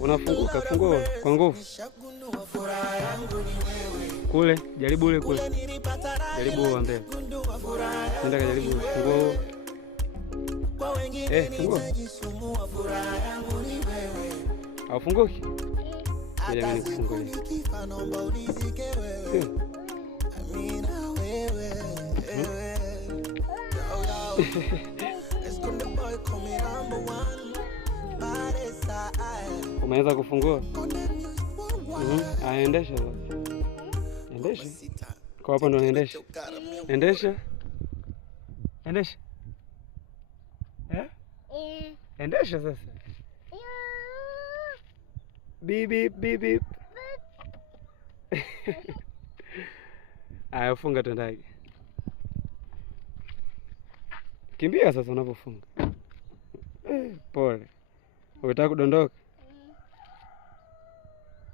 Unafunguka, fungua kwa nguvu. Kule, jaribu ule kule. Jaribu wa mbele. Nenda kajaribu fungua. Fungua. Haufunguki? Ngoja mimi nikufungulie. Umeweza kufungua? Endesha sasa. Endesha. Kwa hapo ndo naendesha. Endesha. Endesha. Endesha sasa. Bibi bibi. Aya, funga tandaki. Kimbia sasa unapofunga. Pole. Unataka kudondoka?